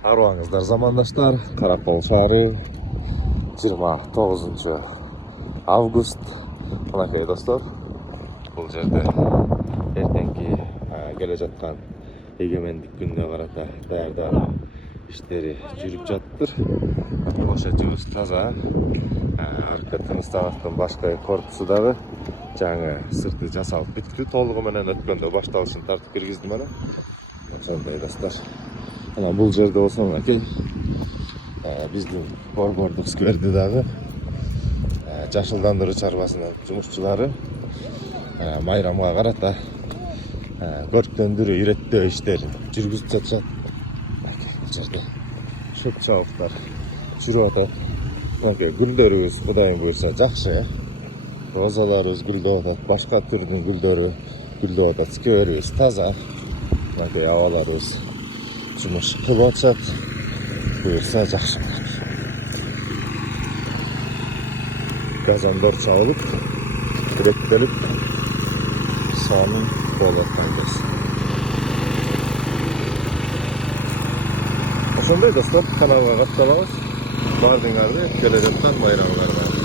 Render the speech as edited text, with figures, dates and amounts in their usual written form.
Arvаңızдар замандаштар, Каракол шаары 29 август. Мынакей достор, бұл жерде эртеңки келе жаткан эгемендик күнүнө карата даярдоо иштери жүрүп жатыптыр. Площадьыбыз таза. Арка Тынычтановдун башкы корпусу дагы жаңы сырты жасалып бүттү. Толугу менен өткөндө башталышын тартып киргиздим ana. Ошондой достор. Ana бул жерде болсо мынакей биздин борбордук скверди дагы жашылдандыруу чарбасынын жумушчулары майрамга карата көрктөндүрүү, иреттөө иштерин жүргүзүп жатышат. Бул жерде шөп чабыктар жүрүп атат. Мынакей гүлдөрүбүз Кудайым буйрса жакшы. Розаларыбыз гүлдөп атат, башка түрдүн гүлдөрү гүлдөп атат. Скверибиз таза. Мынакей абаларыбыз жумуш кылып атышат. Буйрса жакшы. Газондор чабылып, иреттелип, саны болуп аткан кез. Ошондой достор, каналга катталабыз. Бардыңарды келе жаткан майрамыңарга.